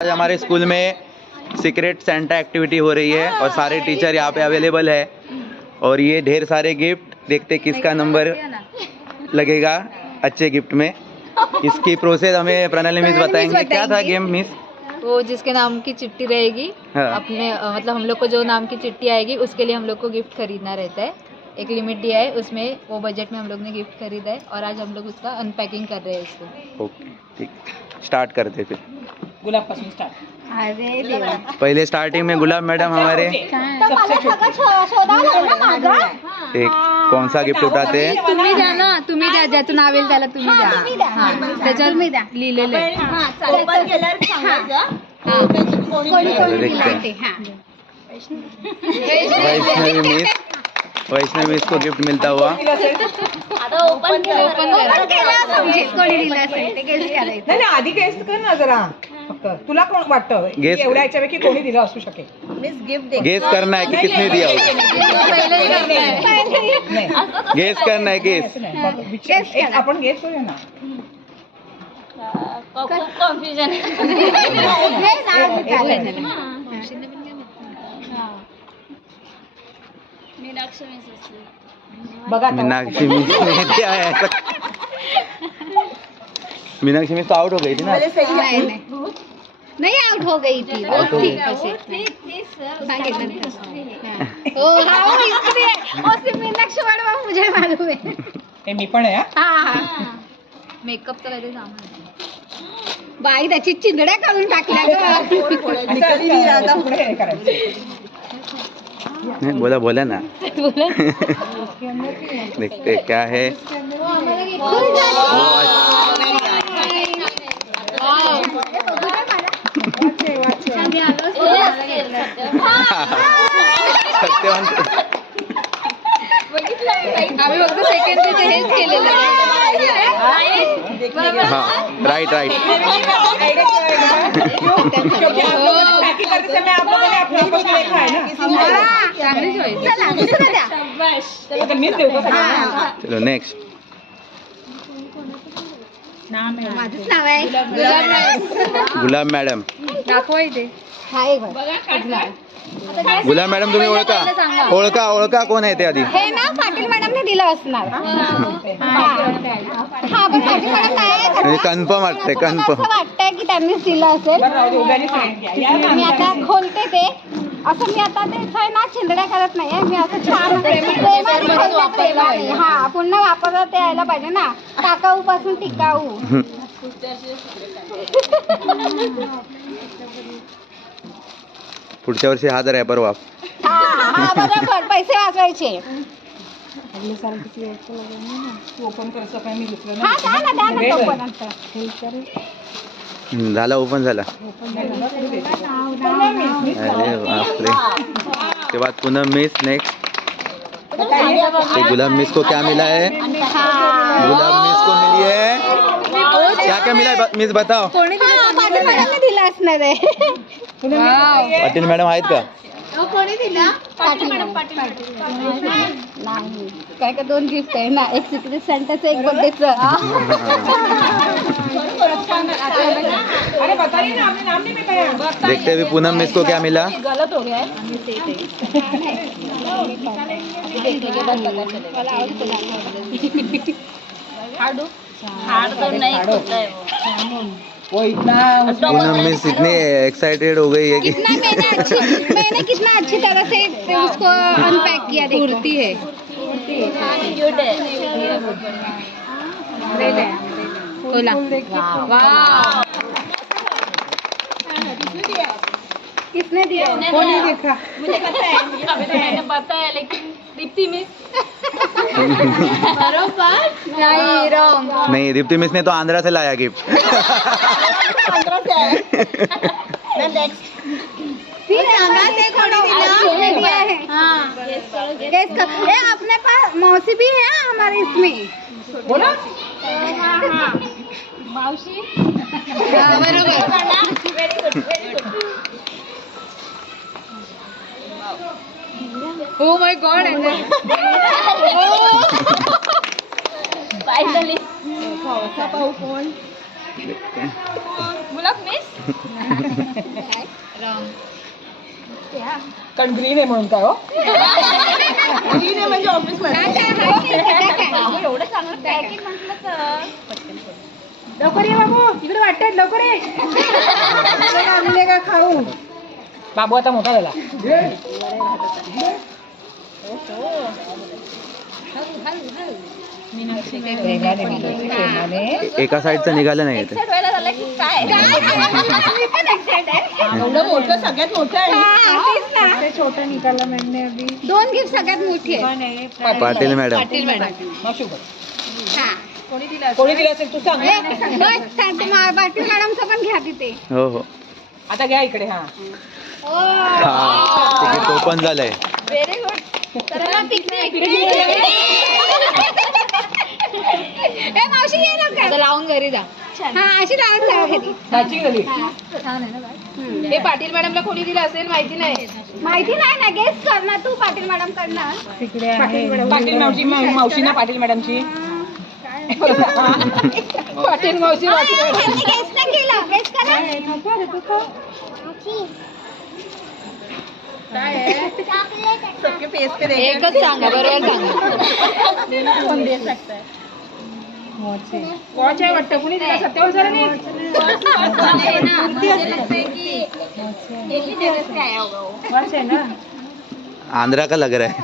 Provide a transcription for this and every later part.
आज हमारे स्कूल में सीक्रेट सेंटा एक्टिविटी हो रही है और सारे टीचर यहाँ पे अवेलेबल है और ये ढेर सारे गिफ्ट देखते किसका नंबर लगेगा अच्छे गिफ्ट में। इसकी प्रोसेस हमें प्रणाली मिस बताएंगे। क्या था गेम मिस? वो जिसके नाम की चिट्ठी रहेगी, हाँ। अपने मतलब हम लोग को जो नाम की चिट्ठी आएगी उसके लिए हम लोग को गिफ्ट खरीदना रहता है। एक लिमिट दिया है, उसमें वो बजट में हम लोग ने गिफ्ट खरीदा है और आज हम लोग उसका अनपैकिंग कर रहे हैं इसको। ओके ठीक, स्टार्ट करते फिर। गुलाब पासून स्टार्ट। अरे देवा, पहले स्टार्टिंग में गुलाब मैडम हमारे एक कौन सा गिफ्ट उठाते हैं? तुम्ही द्या ना, तुम्ही द्या, ज्यातून आवेल त्याला तुम्ही द्या। हा, त्याच्यावर मी द्या लिहिलेलं आहे। वैष्णवी मिस को गिफ्ट मिलता हुआ। नाही आधी गेस्ट कर ना जरा, फक्त तुला कोण वाटतं Guess- एवढ्या याच्यापैकी कोणी दिलं असू शकेल? गेस करना है कि किसने दिया होगा। गेस करना है गेस। असं नाही. बघ, विचार. एक आपण गेस करूया ना. कन्फ्युजन बघा आता. मीनाक्षी मिस ने दिया है ऐसा। मीनाक्षी मिस तो आउट हो गई थी ना। नहीं आउट हो गई थी वो Out हो थी गई। मीनाक्षी मैडम मुझे मालूम है। हे मी पण आहे हा. मेकअपचं काहीतरी सामान बाई त्याची चिंदड्या काढून टाकल्या असं पुढे हे करायचं. नहीं, बोला बोला ना। देखते क्या है। सत्यवान आम्ही फक्त सेकंड हेच केलेलं हाँ राइट राइट। क्योंकि आप लोगों ने पैकिंग करते समय आप लोगों ने अपना आपस में देखा है ना. चांगली चॉईस। आता मीच देतो सगळ्यांना. चलो नेक्स्ट। माझंच नाव आहे गुलाब मॅडम। दाखवा इथे गुलाब मॅडम तुम्ही ओळखा कोण आहे ते आधी? हे ना पाटील मॅडमने दिलं असणार. हा पण पाटील मॅडम नाही म्हणजे कन्फर्म वाटतंय कन्फर्म। असं वाटतंय की त्यांनीच दिलं असेल. मी आता खोलते ते असं. मी आता ते ना चिंदड्या करत नाहीये. मी असं छान प्रेमाने हा पुन्हा वापरता ते यायला पाहिजे ना. टाकाऊ पासून टिकाऊ. पुढच्या वर्षी हा जर आहे परवा। हा बरोबर, पैसे वाचवायचे. ओपन करायचं काय मी घेतलं हा द्या ना तोपर्यंत. झाला ओपन झाला। अरे बाप रे। के बाद पूनम मिस नेक्स्ट। गुलाब मिस को क्या मिला है? गुलाब मिस को मिली है क्या क्या मिला है मिस बताओ। पाटील मॅडमने दिलं असणार आहे. पाटील मॅडम आहेत का? कोणी दिला? पाटील मॅडम. नाही काय का दोन गिफ्ट आहे ना, एक सिक्रेट सेंटाचं, एक बर्थडेचं. अरे बता रही ना, आपने नाम नहीं बताया. देखते हुए पूनम मिस को क्या मिला? गलत हो गया है. हार्ड तो नहीं होता है वो इतना पूनम मिस इतनी एक्साइटेड हो गई है कि मैंने कितना अच्छी तरह से उसको अनपैक किया. कुर्ती है. खोला. वाह. किसने दिया? वो नहीं देखा. मुझे पता है लेकिन दीप्ति मिस. बरोबर नहीं, रॉन्ग. नहीं दीप्ति मिस ने तो आंध्रा से लाया गिफ्ट। आंध्रा से आया. फिर कोनी दिया है. हाँ गेस कर. ये अपने पास मौसी भी है हमारे इसमें. बोला मावशी. बरोबर. Oh my God! फाइनली. देखते हैं। ऑफ मिस कारण ग्रीन आहे म्हणून काय हो ग्रीन आहे म्हणजे ऑफिस एवढं चांगलं पॅकिंग म्हटलं तर लवकर ये बाबू इकडे वाटतंय लवकर ये का खाऊ बाबू आता मोठा झाला एका साईडचं निघालं नाही ते. व्हायला झालं की काय मी पण एक्साइटेड आहे. एवढं मोठं सगळ्यात मोठं आहे हा, तेच ना. छोटं निकाला मैंने अभी 2 गिफ्ट सगळ्यात मोठी आहे. पाटील मॅडम. हा. कोणी दिलं असेल तू सांग बस पाटील मॅडमचं पण घ्या तिथे. हो हो. आता घ्या इकडे हा हा तिकीट ओपन झालंय. Very good. चला पिकनिक. ए मावशी ये ना लावून घरी जा. हा अशी लावून जा घरी. दाची घरी छान आहे ना बाई. हे पाटील मॅडमला कोणी दिलं असेल माहिती नाही माहिती नाही ना गेस कर ना तू पाटील मॅडम कडनं. तिकडे पाटील मावशी ना पाटील मॅडमची पाटील मावशी गेस नाही केलं गेस करा. एकच सांगा बरोबर सांगा वॉच आहे वाटतं कुणी दिला सत्यावर झालं नाही वॉच आहे ना आंध्रा का लग रहा है.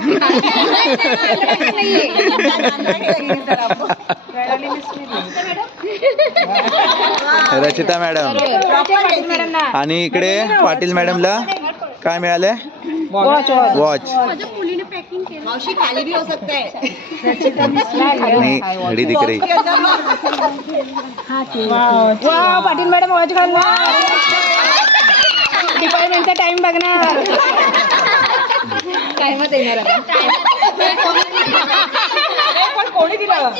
रचिता मॅडम आणि इकडे पाटील मॅडमला काय मिळालंय. वॉच. मावशी खाली भी हो सकता है नहीं घड़ी दिख रही. वाव पाटील मॅडम वॉच घालला डिपार्टमेंटचा टाइम बघणार टाइमच येणार पण कोणी दिलं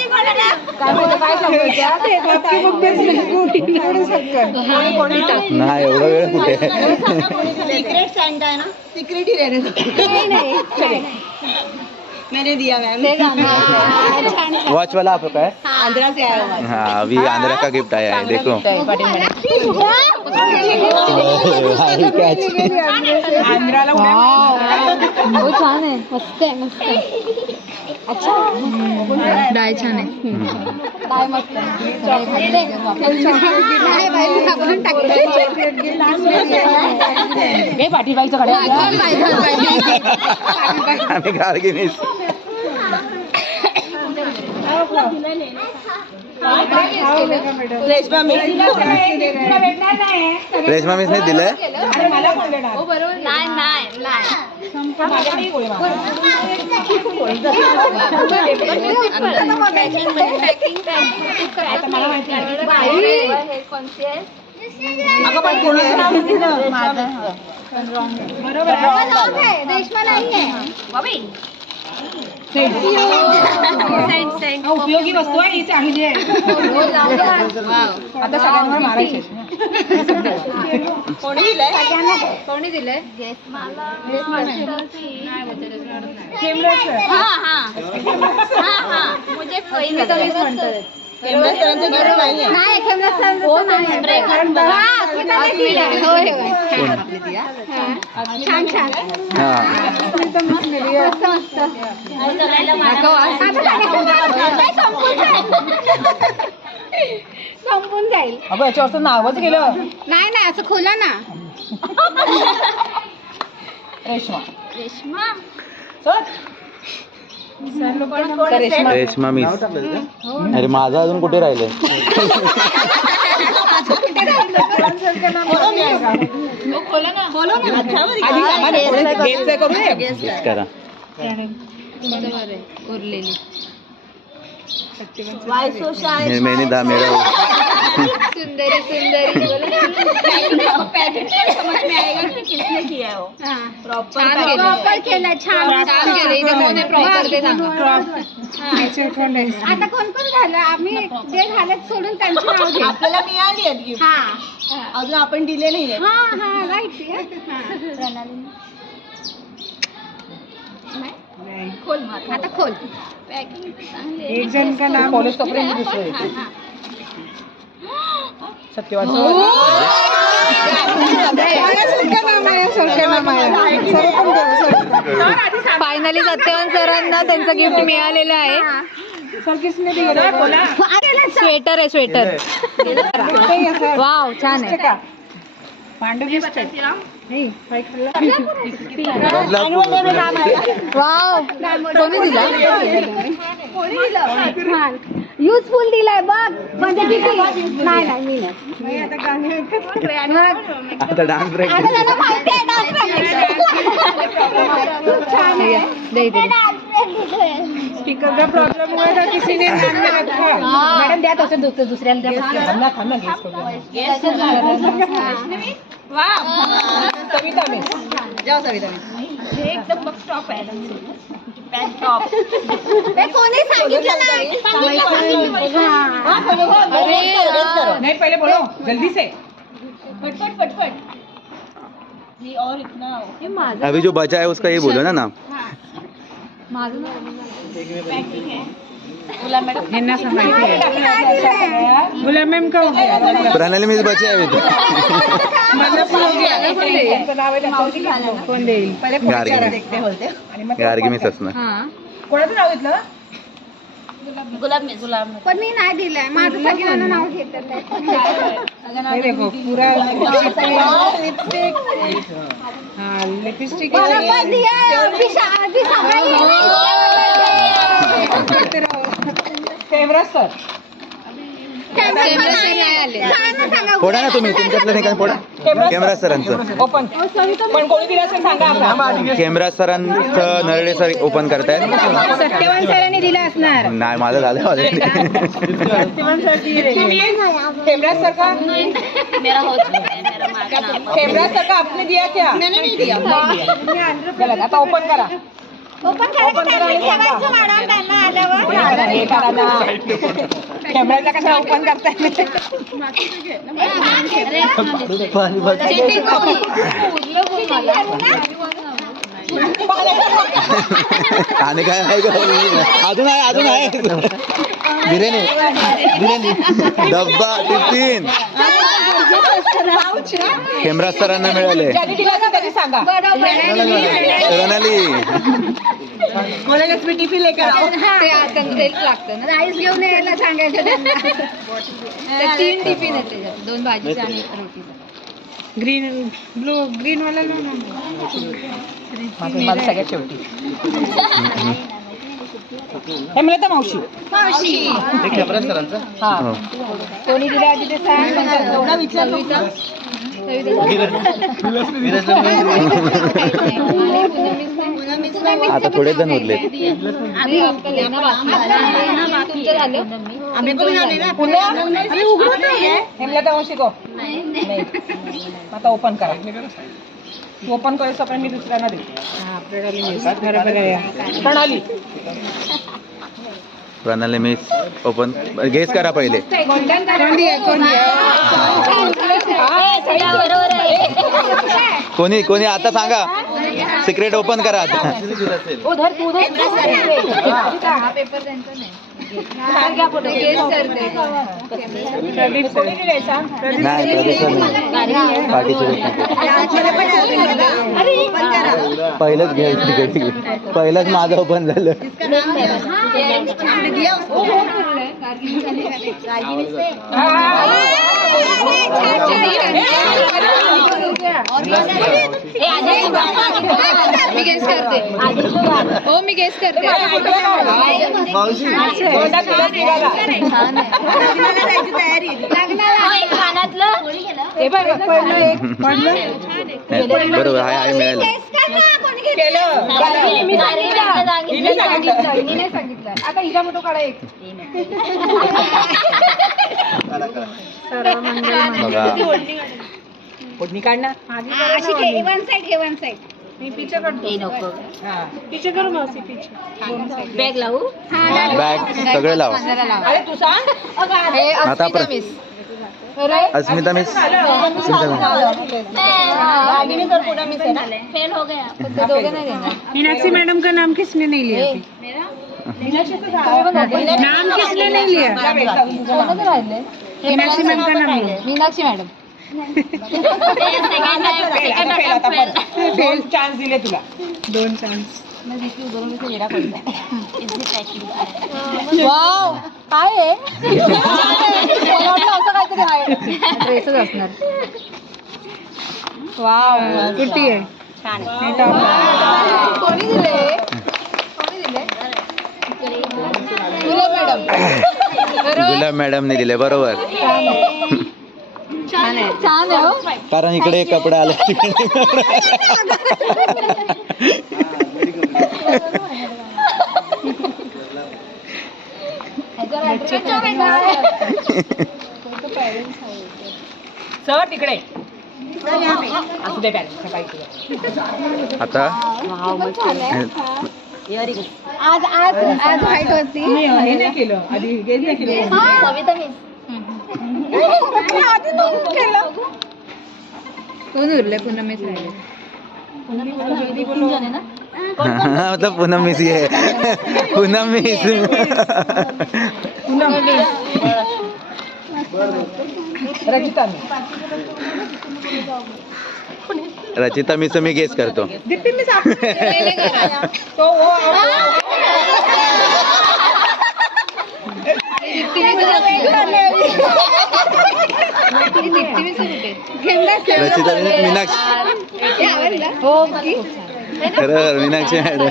नाही एवढा वेळ कुठे. सीक्रेट सैंटा है ना सीक्रेट ही रहने दो मैंने दिया मैम वॉच वाला आपका है. आंध्रा से आया हुआ हाँ अभी आंध्रा का गिफ्ट आया है देखो. आंध्राला हो छान आहे मस्त आहे मस्त आहे. अच्छा डाय छान आहे. डाय मस्त हे पाटीलबाईचं कडे आम्ही गार्गिनीस. रेशमा रेशमा मिसने दिलंय. मला कोण देणार नाही नाही नाही अगं पण कोणाचं नाव दिलं रेशमा नाहीये. उपयोगी वस्तू आहे ही चांगली आहे आता सगळ्यांवर मारायची कोणी दिलंय कोणी दिलंय मुझे सरांचं गिफ्ट नाहीये नाही छान छान हा संपून जाईल. अगं याच्यावर नावच गेलं नाही नाही असं खोला ना. रेशमा रेशमा रेशमा मिस. अरे माझं अजून कुठे राहिलंय. करा उरलेली मैंने दा मेरा सुंदरी सुंदरी समझ में आएगा कि किसने किया है वो प्रॉपर केलं छान प्रॉपर ते आता कोण कोण झालं आम्ही ते झालं सोडून त्यांची नाव घे. आपल्याला मिळाली आहेत गिफ्ट हा अजून आपण दिले नाही हा हा राईट. खोल मार आता खोल. पॅकिंग चांगली एक जण का नाम पोलीस कपडे सत्यवान फायनली सत्यवान सरांना त्यांचं गिफ्ट मिळालेलं आहे. सर किसने दिया बोला स्वेटर आहे स्वेटर. वाव छान आहे. पांडव गिफ्ट वाव कोणी दिला? युजफुल दिलाय बघ. म्हणजे किती नाही नाही मी नाही. आता डान्स ब्रेक. आता त्यांना माहिती आहे dance practice. छान आहे. दे इथे. स्पीकर का प्रॉब्लम हुआ था किसी ने नाम में रखा. मॅडम द्या तसं दुसऱ्याला द्या. थांबना गेस करूया. सविता मिस जाओ सविता मिस. हे कोणी सांगितलं नाही. नहीं पहले बोलो जल्दी से. अभी जो बचा है उसका ये बोलो ना नाम. निन्ना सांगायचं गुलाम मैम का हो गया. प्रणाली मिस बचे है अभी तो. मतलब हो गया. त्यांचं नाव आहे कोण देईल पहिले गार्गी मिस. देखते बोलते आणि मग गार्गी मिस असणार. कोणाचं नाव घेतलं. पण मी नाही दिलंय. माझं सगळ्यांना नाव घेतात. हे देखो पूरा लिपस्टिक. हाँ लिपस्टिक मला पण दिया है. अभी सगळ्यांनी कैमरा सर. फोडा ना तुम्ही तुमच्यातलं नाही काय फोडा. कॅमेरा सरांचं ओपन पण कोणी दिलं असेल सांगा आता. कॅमेरा सरांचं नरळे सर ओपन करतायत. सत्यवान सरांनी दिला असणार. नाही माझं झालं ऑलरेडी. कैमरा सर का कैमरा सर का आपने दिया क्या. मैंने नहीं दिया. चला आता ओपन करा. ओपन ठेवायचं मॅडम त्यांना आल्यावर. हे करा ना. कॅमेराला कशा ओपन करताय. आणि काय नाही का अजून आहे अजून आहे. बिर्याणी बिर्याणी डब्बा टिफिन कॅमेरा सरांना मिळाले. ज्यांनी दिलं असेल त्यांनी सांगा. प्रणाली बोलायला मी टिफिन लेकर आओ. ते आता तेच लागतं ना. राईस घेऊन यायला सांगायचं त्यांना. ते 3 टिफिन आहेत त्याच्यात. 2 भाजीचा आणि 1 रोटीचा. ग्रीन ब्लू ग्रीन वाला लो ना. मला सगळ्यात शेवटी हे मला तर मावशी. हा कोणी दिला आधी ते सांग. एवढा विचारलं. आता थोडे जण उरले. तुमचं झालं. हेमला तर मावशी को नाही. आता ओपन करा. ओपन करायचं पण मी दुसऱ्यांना दे. प्रणाली प्रणाली मिस ओपन गेस करा पहिले. कोणी कोणी आता सांगा. सिक्रेट ओपन करा आता. हा पेपर त्यांचा नाही. कोणी दिलायचा. नाही प्रदीप सर नाही. पार्टिसिपेट पहिलंच घ्यायचं. पहिलंच माझं ओपन झालं. मी गेस करते. हो मी गेस करते. बरोबर आहे आहे मिळालं. आता हिचा फोटो काढा एक. बघा फोडणी काढणार. वन साइड मी पीछे करतो. पीछे करू मावशी पीछे. बॅग लावू. बॅग सगळे लावा. अरे तू सांग. हे आता अस्मिता मिस. अस्मिता मिस. फक्त दोघं नाही देणार. मीनाक्षी मैडम का नाम किसने नहीं लिया. नाम किसने नहीं लिया? मीनाक्षी मैम का नाम लिया. मीनाक्षी मॅडम. दोन चान्स दिले तुला. 2 चान्स. वाव काय आहे मला वाटलं असं काहीतरी आहे. ड्रेसच असणार. वाव कुठे आहे? कोणी दिले तुला मॅडम. गुलाब मॅडमने दिले बरोबर. छान आहे छान आहे हो. कारण इकडे एक कपडा आला. सर तिकडे असू दे पॅरेंट्स सकाळी तुला. आता आज आज आज व्हाईट होती. हे नाही केलं आधी गेली नाही केलं. सविता मिस. आधी तू केलं. कोण उरले पुन्हा मिस राहिले. मतलब पूनम मिस ये है. पूनम मिस. रजिता मी. रचिता मिस मी गेस करतो. दीप्ती मी साफ तो वो रचिता मीनाक्षी. खरं मीनाक्षी मॅडम.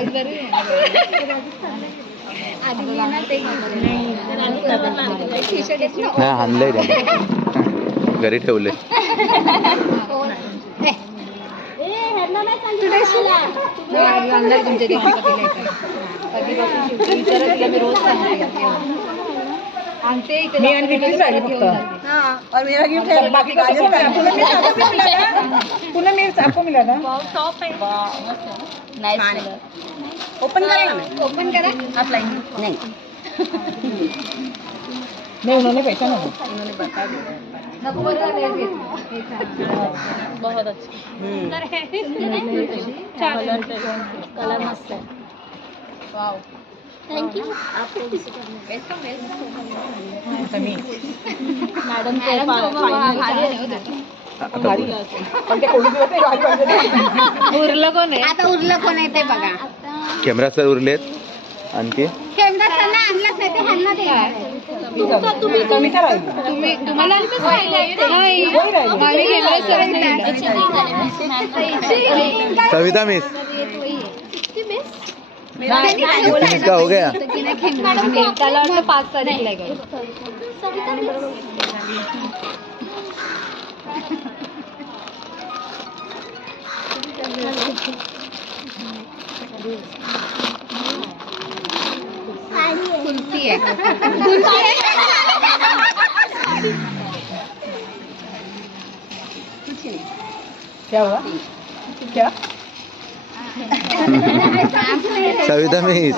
नाही आणलंय त्याने. घरी ठेवले. मी आणि दीप्तीच राहिली फक्त. और मेरा गिफ्ट है बाकी का पुन्हा मी आपको मिला था. ओपन करेगा ना. ओपन करा. आप लाएंगे नहीं नहीं उन्होंने पैसा नहीं बहुत अच्छा. कलर मस्त आहे. Wow thank you. मॅडम उरलं कोण आहे आता उरलं कोण आहे ते बघा. कॅमेरा सर उरलेत. आणखी खेमदा त्यांना आणलाच नाही ते ह्यांना देणार आहे. कविता राहिली. तुम्हाला माझी कॅमेरा सर सविता मिस. इसका हो गया. त्याला वाटतं 5 तारीखला आहे. कुर्ती आहे. क्या हुआ क्या सविता मिस.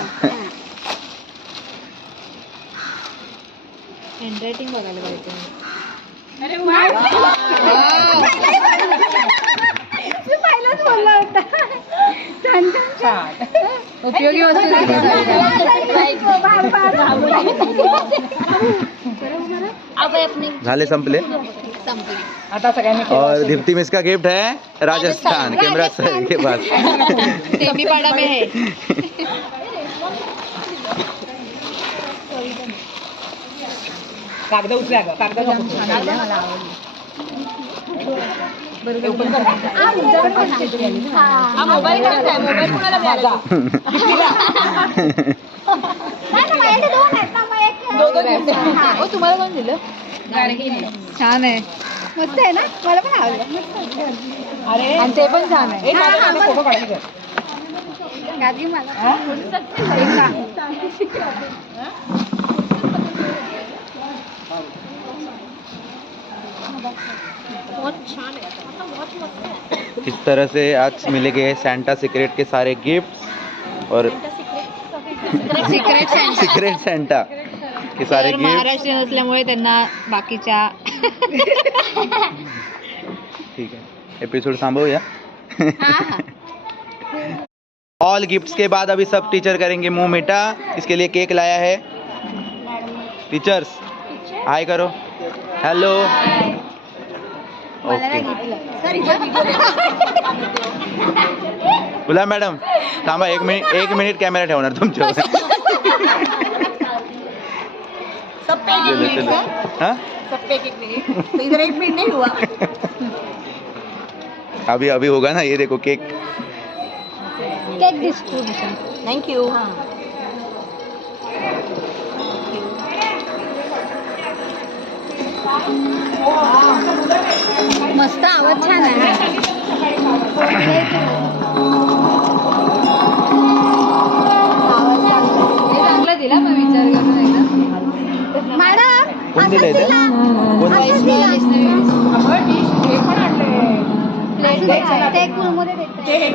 हँडरायटिंग बघायला पाहिजे. मी पहिलाच बोलला होता. छान छान छान. उपयोगी वस्तू झाले संपले. आता सगळ्यांनी और दीप्ति मिस का गिफ्ट है राजस्थान. कैमरा सर के पास. टेमीपाड़ा में है. कागद उचल्या ग. कागद नको. मोबाईल कुणाला मिळाला. हो तुम्हाला कोण दिलं. छान आहे. मस्त आहे ना. मला पण आवडलं. अरे आणि ते पण छान आहे. एक माझ्या फोटो काढायचे. गादी मला इस तरह से आज मिलेंगे सैंटा सीक्रेट के सारे गिफ्ट्स और सीक्रेट सैंटा के सारे गिफ्ट. महाराष्ट्रीयन असल्यामुळे त्यांना बाकीच्या ठीक है एपिसोड थांबवूया. ऑल गिफ्ट्स के बाद अभी सब टीचर करेंगे मुंह मीठा. इसके लिए केक लाया है. टीचर्स हाय करो. हॅलो. ओके बोला मॅडम. थांबा 1 मिनिट कॅमेरा ठेवणार तुमच्यावर. चलो चलो. हाँ तो इधर 1 मिनट नहीं हुआ. अभी होगा ना. ये देखो cake. Cake distribution. Thank you. मस्त आवाज छान आहे. चांगला दिला मग विचार करून एकदा. मॅडम कोण असंच दिलंय ते? दिला. कोण? असंच दिला. हे पण आणलंय. ते कुलमध्ये देते.